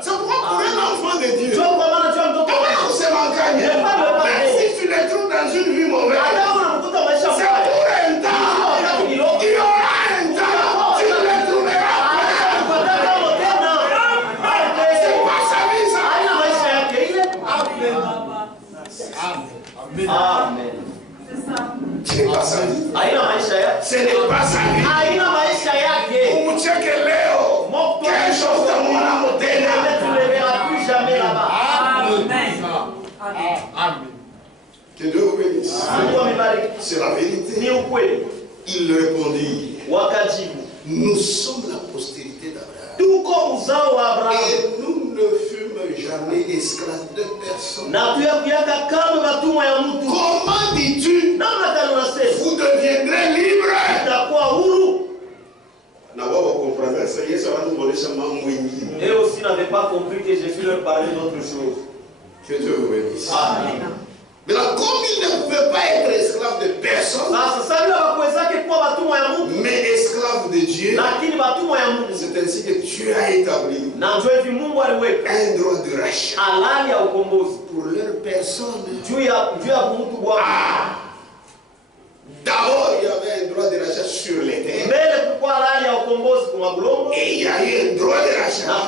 C'est pourquoi pour un enfant de Dieu, c'est manquant. Même si tu les trouves dans une vie mauvaise, c'est pour un temps. Il y aura un temps. Tu les trouveras après. C'est pas sa vie, ça. Amen. C'est pas sa vie. Ce n'est pas sa vie. Quelque chose de mon âme que Dieu vous bénisse. C'est la vérité. Il répondit, nous sommes la postérité d'Abraham. Et nous ne fûmes jamais esclaves de personne. Comment dis-tu, vous deviendrez libres? Et aussi n'avaient pas compris que Jésus leur parlait d'autre chose. Que Dieu vous bénisse. Amen. Mais là, comme il ne pouvait pas être esclave de personne, mais esclave de Dieu, c'est ainsi que Dieu a établi un droit de rachat pour leur personne. D'abord, il y avait un droit de rachat sur les terres. Et il y a eu un droit de rachat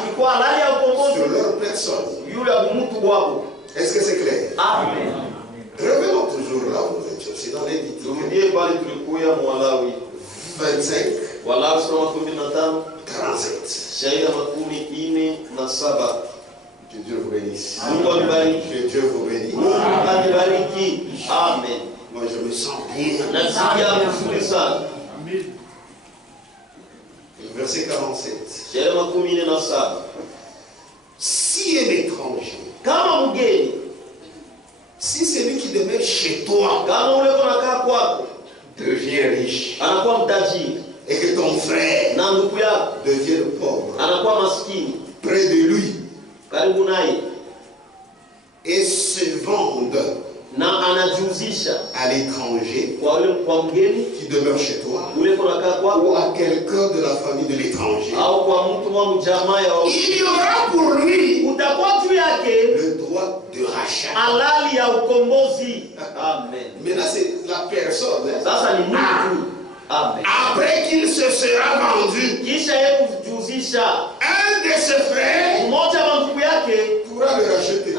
sur leur personne. Est-ce que c'est clair? Amen. Revenons toujours là où nous étions. C'est dans Lévitique 25, 47. Que Dieu vous bénisse. Que Dieu vous bénisse. Amen. Moi, je me sens bien. Verset 47. Si un étranger, si celui qui demeure chez toi devient riche, et que ton frère devienne pauvre, près de lui, et se vende à l'étranger qui demeure chez toi, ou à quelqu'un de la famille de l'étranger, il y aura pour lui le droit de rachat. Amen. Maintenant, c'est la personne. Amen. Après qu'il se sera vendu, un de ses frères pourra le racheter.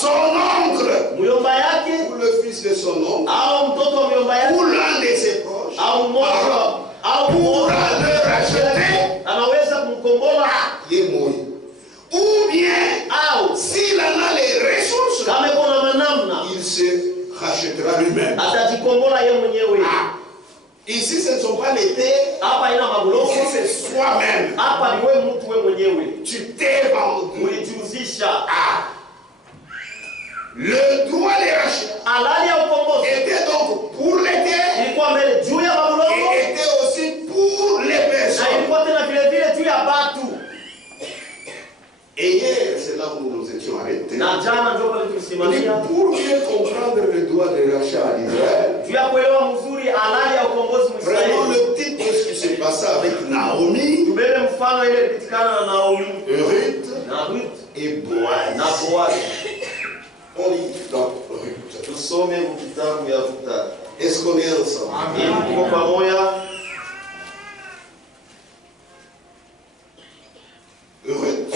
Son oncle, ou le fils de son oncle, ou l'un de ses proches, pourra le racheter. Ou bien, s'il en a les ressources, il se rachètera lui-même. Ici, ce ne sont pas les terres. Ici, c'est soi-même. Tu t'es vendu. Le droit de rachat était donc pour les terres et était aussi pour les personnes. Et hier, c'est là où nous nous étions arrêtés. Pour mieux comprendre le droit de rachat à l'Israël, vraiment le titre de ce qui s'est passé avec Naomi, Ruth et Boaz. On lit dans Ruth. Est-ce qu'on est ensemble? Ruth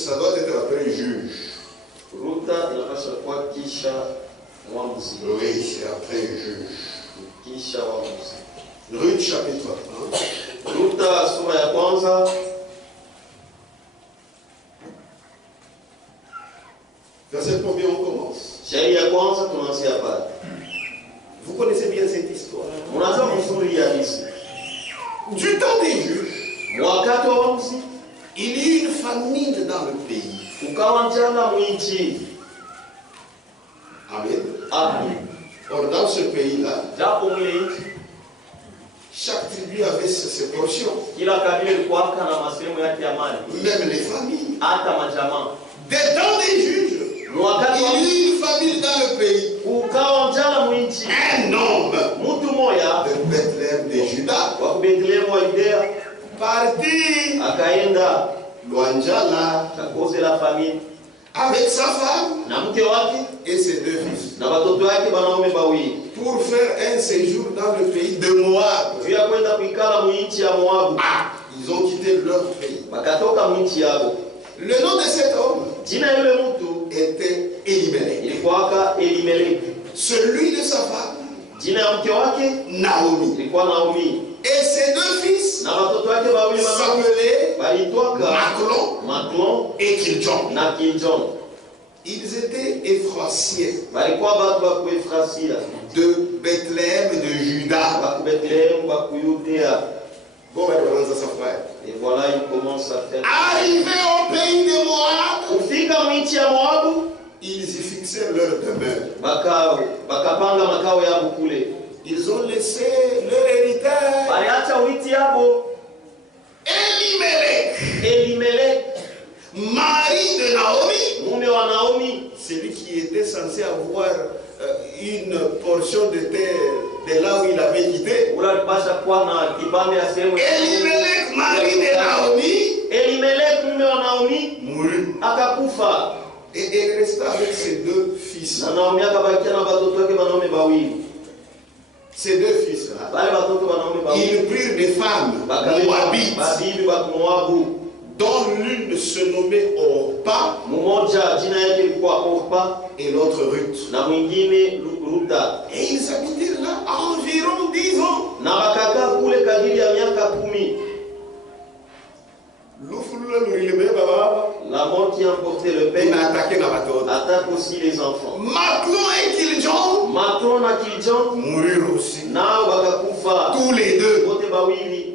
ça doit être après juge. Ruta inapaswa kuwa kisha mwamuzi. Oui, c'est après juge. Kisha mwamuzi. Ruth chapitre 1. Ruta sura ya kwanza. Verset combien on commence? Shairi ya kwanza tunaanzia pale. Vous connaissez bien cette histoire. Mnaanza mzuri ya hadithi. Du temps des juges, Wakati wa mwamuzi il y eut une famine dans le pays. ukawa njala mwinchi. Amen. Amen. Or, dans ce pays-là, Japo mle nchi chaque tribu avait ses portions, kila kabila ilikuwa na masehemu yake ya mali, même les familles. hata majamaa. Des temps des juges, Wakati wa il y eut une famine dans le pays. ukawa njala mwinchi. Un homme Mtu moya de Bethléem de Juda wa Bethlehemu wa Yudea partit akaenda Luanjala kakoze la famille avec sa femme na mke wake et ses deux fils na watoto wake wanaume bawili pour faire un séjour dans le pays de Moab. juu ya kwenda kuikala mwinchi ya Moabu. Ils ont quitté leur pays. Wakatoka mwinchi yabo. Le nom de cet homme Jina yule mtu était Elimelech. ilikuwaka Elimeleki. Celui de sa femme, Jina ya mke wake Naomi. ilikuwa Naomi. Et ses deux fils Na watoto wake bawili wanaume s'appelaient walitwaka Maclon Maklon et Kiljon. na Kiljon. Ils étaient Ephraciens Walikuwa watu wa Kuefrasia, de Bethléem et de Juda. wa Kubethlehemu, wa Kuyudea. Bon, ben, on va sa frère. Et voilà, il commence à faire. Arrivés au pays de Moab, Kufika mwinchi ya Moabu, ils y fixèrent leur demeure. bakapanga makao yabo kule. Ils ont laissé leur héritage. Baliacha urithi yabo. Elimeleki, Mari de Naomi, mume wa Naomi, celui qui était censé avoir une portion de terre de là où il avait quitté. ule alipasha kuwa na kibande ya sehemu. Elimelech, mari de Naomi, Elimeleki, mume wa Naomi, mourut. akakufa. Et elle resta avec ses deux fils. Na Naomi akabakia na watoto wake wanaume bawili. Ces deux fils-là, Wale watoto wanaume bawili ils prirent des femmes moabites, babibi wa Moabu. dont l'une se nommait Orpa Mmoja jina yake ilikuwa Orpa et l'autre Ruth. na mwingine Ruta. Et ils habitèrent là environ 10 ans. Na wakakaa kule kadiri ya miaka 10. La mort qui a emporté le Il père a attaqué Nabatot. attaque aussi les enfants. Maclon et Kiljon Macron na Kiljon moururent aussi. nao wakakufa Tous les deux. wote bawili.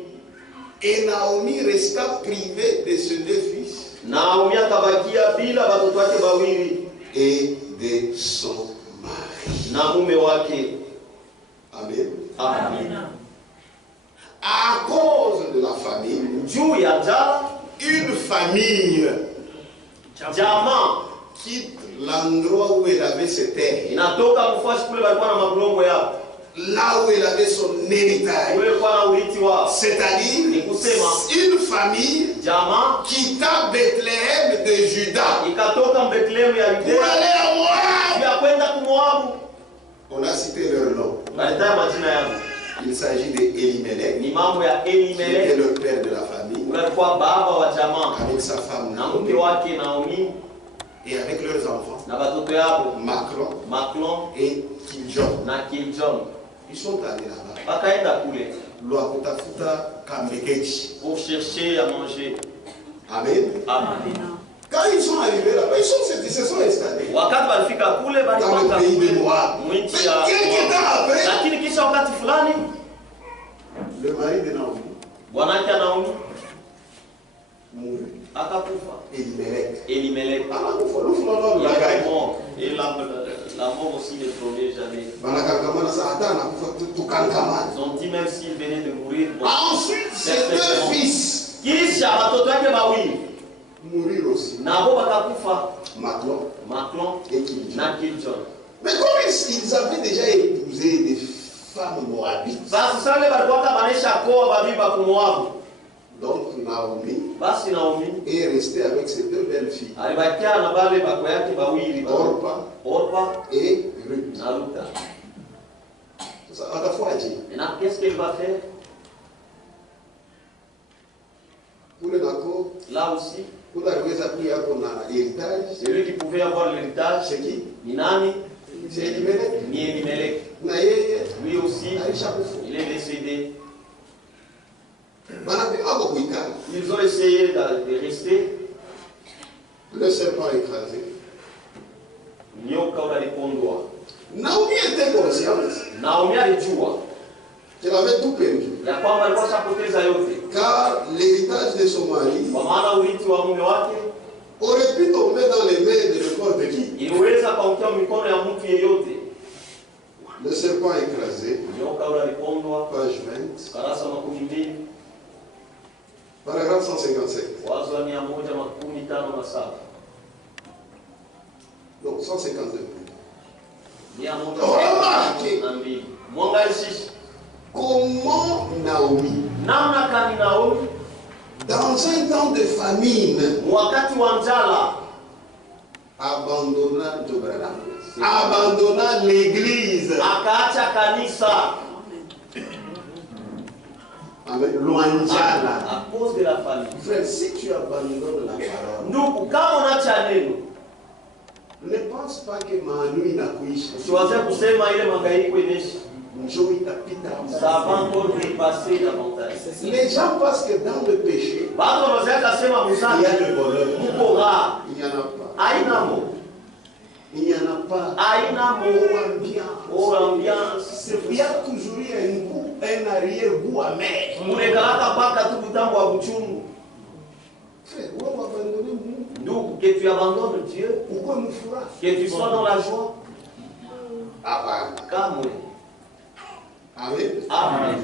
Et Naomi resta privée de ses deux fils Naomi akabakia bila watoto wake bawili et de son mari. na mume wake. Amen. Amen. À cause de la famine, Juu ya njaa, une famille jamaa quitte l'endroit où elle avait ses terres, inatoka mfasi kule walikuwa na mabulongo yao. là où elle avait son héritage. Kule kwa na urithi wao. C'est-à-dire Ni kusema une famille jamaa quitta Bethléem de Juda ikatoka Bethlehemu ya pour Yudea aller à Moab. ya kwenda kumoabu. On a cité leur nom. Balitaja majina yao. Il s'agit d'Elimelech, Ni mambo ya qui était Elimeleki, le père de la famille, ule alikuwa baba wa jamaa avec sa femme na mke Naomi wake Naomi et avec leurs enfants, na watoto yao Maclon Maclon et Kiljon. na Kiljon. Ils sont allés là-bas. Wakaenda kule Luakutafuta Kambekechi. pour chercher à manger. Amen. Amen. Quand ils sont arrivés là-bas, ils se sont installés Wakati walifika kule dans balipata le pays de kule Moab. mwinchi Mais ya quelques temps après, lakini kisha wakati fulani le mari de Naomi bwanake Naomi mourut. akakufa. Elimelech. Elimeleki Anakufa, lufu lolo il est lagaye. mort et la mort aussi ne tombait jamais. Banakangamana sa hata anakufa tukangamana. Ils ont dit même s'il venait de mourir, bon. Ensuite, ses deux fils Kisha watoto wake bawili mourirent aussi. nabo bakakufa, Maclon Maclon et Kiljon. na Kiljon. Mais comme ils avaient déjà épousé des femmes moabites, Basi sasa wale walikuwa banesha koa babibi ba kumoabu. donc Naomi Basi Naomi est restée avec ses deux belles filles, alibakia na bale bako yake bawili Orpa et Ruth. na Ruta. Ça a fait. Maintenant, qu'est-ce qu'elle va faire? Pour le d'accord, Là aussi, Celui qui pouvait avoir l'héritage, c'est qui? Ni Elimelech. Lui aussi, il est décédé. Ils ont essayé de rester. Le serpent écrasé. Naomi était consciente. Naomi alijua qu'elle avait tout perdu. ya kwamba alikuwa shapoteza yote, car l'héritage de son mari kwa maana urithi wa mume wake aurait pu tomber dans les mains de n'importe qui. iliweza kuangukia mikono ya mtu yeyote. Le serpent écrasé, Nyoka ule alipondwa, page 20, karasa 12, paragraphe 157. wazo la 157. Donc 152. Remarquez comment Naomi, namna kani Naomi dans un temps de famine, wakati wa njala abandonna l'église, akaacha kanisa à cause de la famille. Frère, si tu abandonnes la parole, ndugu, kama unaacha neno, ne pense pas que maadui inakuisha. usiwaze kusema ile mangaiko imeisha. Njoo itapita. Ça va encore dépasser davantage. Les gens pensent que dans le péché, watu wanaweza kusema il y a le bonheur. muko raha. Il n'y en a pas. Haina mo. Il n'y en a pas. Haina mo. Ambiance. Il y a toujours eu un goût, un arrière-goût amer. Munekalaka paka tu butambo wa buchungu. Frère, on va abandonner Mungu. Ndugu, que tu abandonnes Dieu, Pourquoi nous fera? que tu sois dans la joie. Kamwe. Amen. Amen.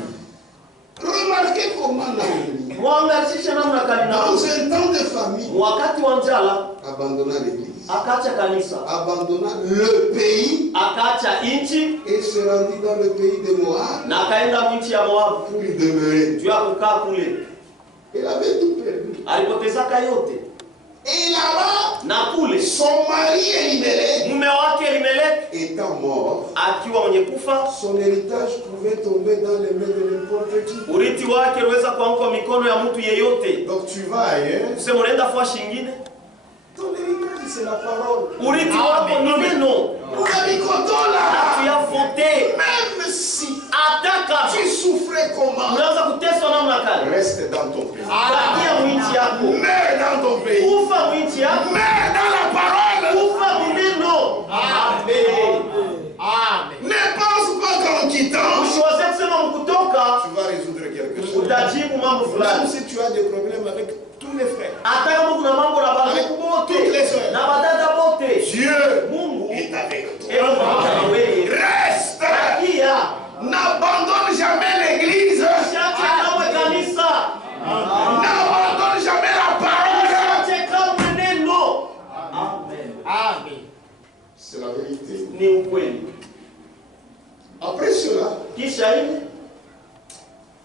Remarquez comment Naomi, Mwangarisha namna kani dans Naomi un temps de famine, wakati wa njala abandonna l'église, akaacha kanisa, abandonna le pays akaacha nchi et se rendit dans le pays de Moab na akaenda nchi ya Moabu pour y demeurer. juu ya kukaa kule. Elle avait tout perdu. Alipotezaka yote. Et là-bas, Na kule son mari Elimelech mume wake Elimelech étant mort, akiwa mwenye kufa, son héritage pouvait tomber dans les mains de n'importe qui. urithi wake uliweza kuanguka mikono ya mtu yeyote. Donc tu vas ailleurs. Useme unaenda fua shingine, Ton héritage, c'est la parole. urithi wako ni neno. Tu as voté. Même si Ataka tu souffrais comment, unaweza kuteswa namna gani, reste dans ton pays. bakia mwinchi yako, Meurs dans ton pays. ufa mwinchi yako, Meurs dans la parole. ufa muneno. Amen. Amen. Ne pense pas qu'en quittant, Usiwaze kusema mkutoka tu vas résoudre quelque chose. utajibu mambo Même fulani. si tu as des problèmes avec tous les frères, Hata kama kuna mambo na bandugu bote na badada bote, Dieu Mungu est avec toi. reste. Bakia. N'abandonne jamais l'église. Usiache kamwe kanisa. N'abandonne jamais la parole. Usiache kamwe neno. Amen. Amen. C'est la vérité. Ni ukweli. Après cela, Kisha hivi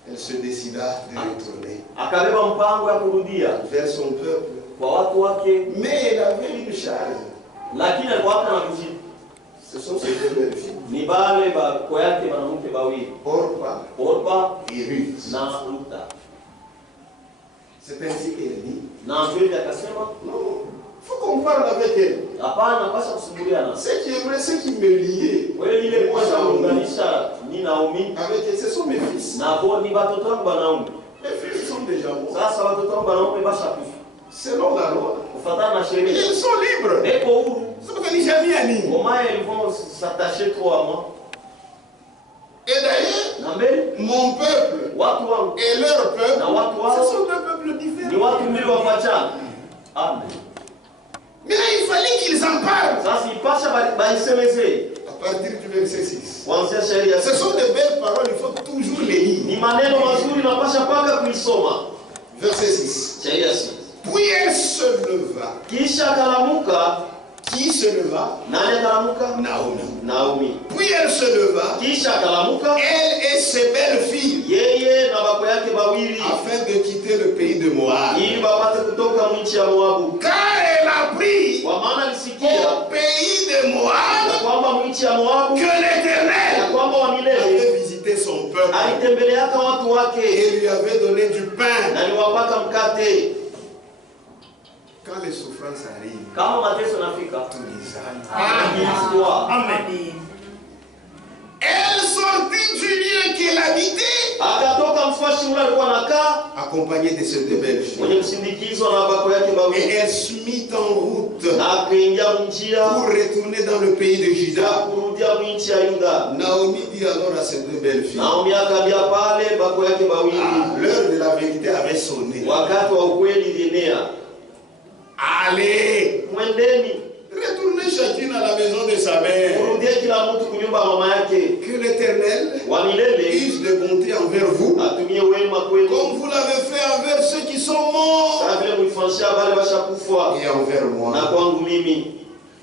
elle se décida de retourner akabeba mpango ya kurudia vers son peuple. kwa watu wake, Mais elle avait une charge. lakini alikuwa na mjini. Ce sont ses deux belles filles, Ni bale bako yake mwanamke bawili, Orpa Orpa et Ruth. na Ruta. C'est ainsi qu'elle dit. Na Joeli akasema, Non, il faut qu'on parle avec elle. hapana, pasha kusumbulia na Ce qui est vrai, ce qui me liait wewe, ile kwanza kuunganisha ni Naomi avec elle, ce sont mes fils. na bo ni batoto wangu banaume. Mes fils sont déjà morts. Sasa watoto wangu banaume bashakufa Selon la loi, kufuatana na sheria, ils sont libres. eko huru. C'est parce que jamais à nous. Comment ils vont s'attacher trop à moi? Et d'ailleurs, Na mbele mon peuple watu wangu et leur peuple, na watu wao ce sont deux peuples ni différents. watu mbili wapachana. Amen. Mais là, il fallait qu'ils en parlent. Sasa ipasha baisemezee À partir du verset 6. kuanzia sheria. Ce sont de belles paroles, il faut toujours les lire. Ni maneno mazuri napasha paka kuisoma. Verset 6. Sheria si. Puis elle se leva. Kisha akalamuka. Qui se leva? Nani akalamuka? Naomi. Naomi. Puis elle se leva, Kisha akalamuka, elle et ses belles filles, yeye na bako yake bawili, afin de quitter le pays de Moab. ili bapate kutoka nchi ya Moabu. Car elle a appris Kwa maana alisikia au pays de ya Moab kwamba nchi ya Moabu, que ya l'Éternel kwamba wa milele avait visité son peuple alitembeleaka watu wake et lui avait donné du pain. na liwapaka mkate. Quand les souffrances arrivent, kama mateso nafika, tulisana. Amen. Elle sortit du lieu qu'elle habitait, akatoka mfashi ule alikuwa anakaa, accompagnée de ses deux belles filles. mwenye msindikizwa na bako yake Et bawili, elle se mit en route na akaingia njia pour retourner dans le pays de ya Juda. kurudia nchi ya Yuda. Naomi dit alors à ses deux belles filles, Naomi akaambia pale bako yake bawili, l'heure de la vérité avait sonné. wakati wa ukweli lienea, Allez, mwendeni, retournez chacune à la maison de sa mère. murudie kila mtu kunyumba ya mama yake, Que l'Éternel wa milele use de bonté envers vous, atumie wema kwenu comme vous l'avez fait envers ceux qui sont morts kama vile mlifanyia wale washakufa et envers na moi. kwangu mimi.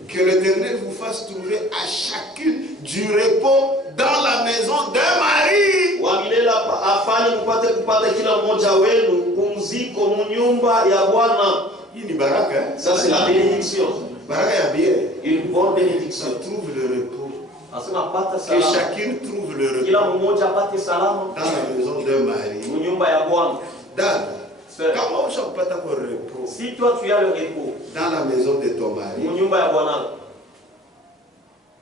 Que l'Éternel vous fasse trouver à chacune du repos dans la maison d'un mari. Wa milele afanye mpate kupata kila mmoja wenu pumziko munyumba ya Bwana. Il dit baraka, hein? Ça c'est la bénédiction, Baraka ya bien. une bonne bénédiction. Ça trouve le repos. Asema pata Que salama, chacune trouve le repos kila mmoja apate salama dans la maison d'un mari. munyumba ya Bwana. Dada, Sir, comment on ne pas pour le repos si toi tu as le repos dans la maison de ton mari? munyumba ya Bwana,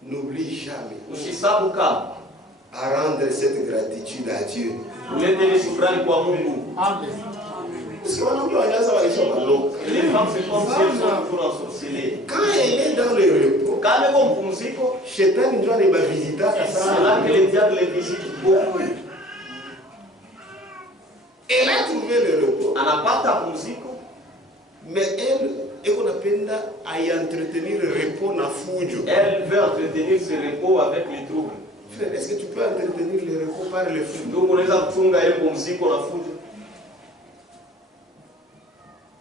N'oublie jamais usisabu kama à rendre cette gratitude à Dieu. ulete shukrani kwa Mungu. Parce que wanaume wanaanza walisha baloka. Les femmes c'est comme si elles sont toujours ensorcelées. Quand elle est dans le repos, Kama iko mpumziko, Shetani ndio anabavisita c'est sana. là que le diable les visite beaucoup. Elle a trouvé le repos, Anapata pumziko, mais elle eko napenda aientretenir le repos na fujo. elle veut entretenir ce repos avec les troubles. Frère, est-ce que tu peux entretenir le repos par le fujo? Ndugu, unaweza kuchunga ile pumziko na fujo?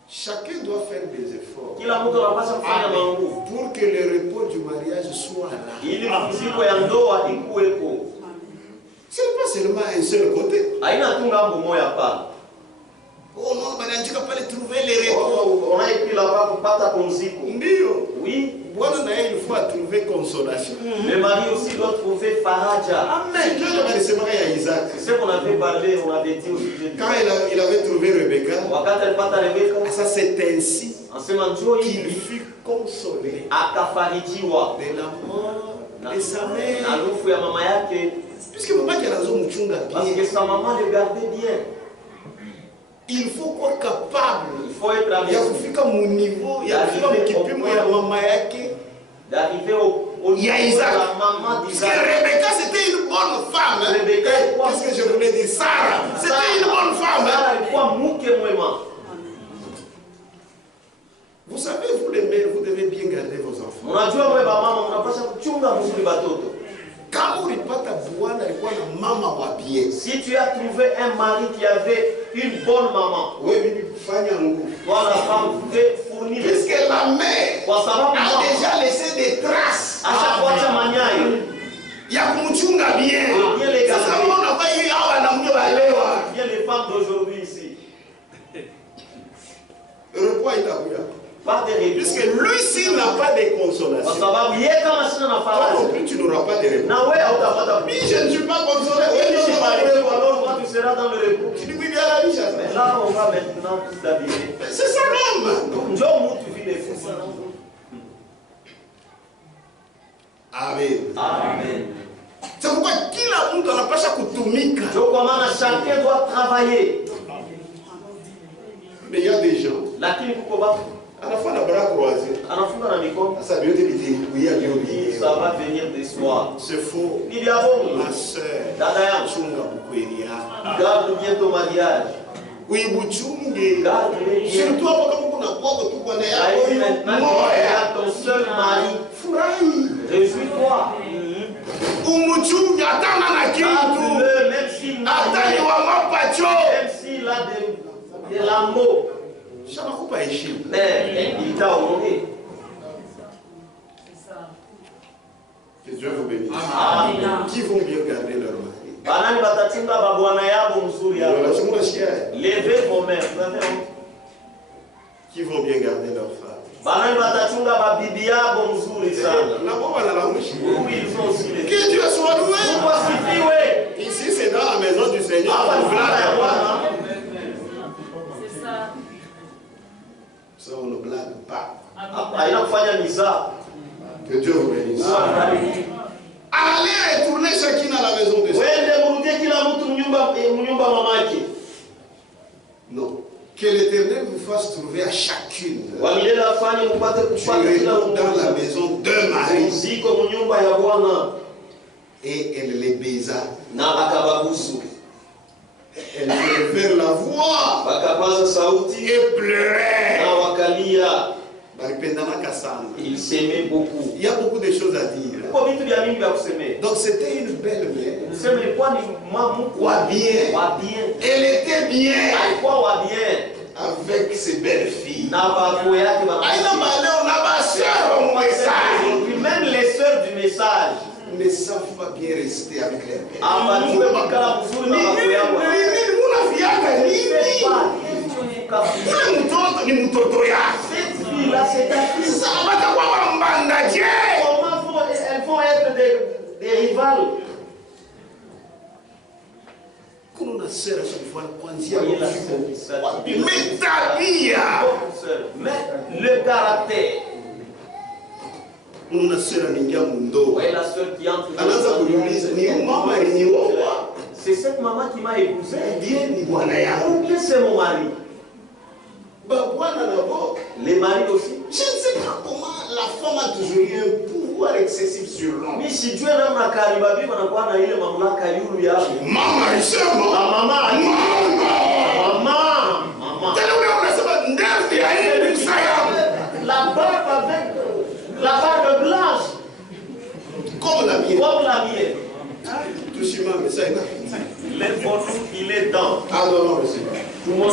Chacun doit faire des efforts Kila mtu anapaswa kufanya manguvu pour que le repos du mariage soit là. ili pumziko ya ndoa ikuwepo. Ce n'est pas seulement un seul côté. Haina tu ngambo moja hapana. Oh non, bananjika pale trouver le repos. Unaipila hapa kupata pumziko. Ndio. Oui, Bwana na yeye il faut trouver consolation. le mari aussi doit trouver faraja. C'est Dieu qui alisemaka ya Isaac. C'est ce qu'on avait parlé, on avait dit au sujet de Quand il avait trouvé Rebecca, wakati alipata Rebeka, ça c'est ainsi anasema njoo qu'il hivi fut consolé akafarijiwa de la mort na de sa mère. harufu ya mama yake, Puisque maman qui a raison mchunga parce que bien. sa maman le gardait bien. Il faut qu'on capable Il faut être ya amiable kufika mu niveau ya kufika mu kipimo ya mama yake d'arriver au ya niveau de Isaac. la maman Parce que d'Isaac. Rebecca c'était une bonne femme. Hein? Rebecca est quoi? Qu'est-ce que je voulais dire? Sarah, c'était une bonne femme. Hein? Sara alikuwa mke mwema. Vous savez, vous les mères, vous devez bien garder vos enfants. Unajua wewe mama unapaswa kuchunga vizuri watoto. Kama ulipata bwana alikuwa na mama wa bien, Si tu as trouvé un mari qui avait une bonne maman, wewe bibi kufanya nguvu. toi la femme devait fournir. Puisque la mère Kwa sababu a mama déjà laissé des traces ashakuacha manyayo. ya kumchunga bien. Bien les gars. Sasa kama unakuwa hivi hawa wanamke walewa, Bien les femmes d'aujourd'hui ici. repos itakuja. Pas de repos. Puisque lui s'il n'a pas de Kwa consolation, sababu yeye kama sina toi non nafasi plus tu n'auras pas de repos. na wewe hautapata Oui, je ne suis pas consolé. Oui, wewe je si suis pas pas repos, repos. alors toi tu seras dans le repos. Tu dis oui, bien la vie, ça. Mais là on va maintenant tout stabiliser. C'est ça l'homme. Njoo mtu vile fisi. Amen. Amen. C'est pourquoi kila mtu anapasha kutumika. Njoo kwa maana chacun doit travailler. Mais il y a des gens, Lakini kuko watu anafanya bras croisés. anafunga na mikono. Sasa vyote vitikuia Hii vyote. ça va venir de soi. C'est faux. Ni vya bongo. Ma sœur, Dada yangu, chunga bukweli yako. garde bien ton mariage. Uibuchunge. Garde bien. Surtout hapo kama kuna kwako tu bwana yako Aïe, huyu maintenant tu moya. as ton seul mari. Furahi. Réjouis-toi. Umuchunge hata na kitu. Garde-le, même s'il n'a Hata ni rien. wa mapacho. Même s'il a de l'amour. Shama kupa heshima. Mais il t'a honoré. Que Dieu vous bénisse. Amen. Qui vont bien garder leur mari. Banani batachunga babwana yabo mzuri yabo. Voilà, unasikia? Levez vos mains. Vous avez honte? Qui vont bien garder leur femme. Banani batachunga babibi yabo mzuri sana. Na kwa wanalamushi. Oui, ils sont aussi les. Que Dieu soit loué. Mungu asifiwe. Ici c'est dans la maison du Seigneur. Hapa ni furaha ya Bwana. C'est ça. Vous Ça, on ne blague pas. Que Dieu vous bénisse. Allez retourner chacune à la maison de non. Que l'Éternel vous fasse trouver à chacune. Tu retournes dans la maison d'un mari. Et elle les baisa. Elle élevait la voix et pleurait. Il s'aimait beaucoup. Il y a beaucoup de choses à dire. Donc c'était une belle mère. Elle était bien avec ses belles filles. Même les sœurs du message ne savent pas bien rester avec leur père. Comment elles vont être des rivales? Mais le caractère. Una sera ningia mundo. Ouais, la sœur qui entre. C'est cette maman qui m'a épousé. Ou bien c'est mon mari. Les maris aussi. Je ne sais pas comment la femme a toujours eu un pouvoir excessif sur l'homme. Mais si Dieu n'a pas karibabi, on a quoi na ile mamlaka yulu ya. Maman isema. Maman. Tena wewe unasema ndefu ya hii msaya. La barbe avec la barbe blanche. Comme la mienne. Comme la mienne. Touchima mais ça il est dans. Ah non, monsieur. Tout le monde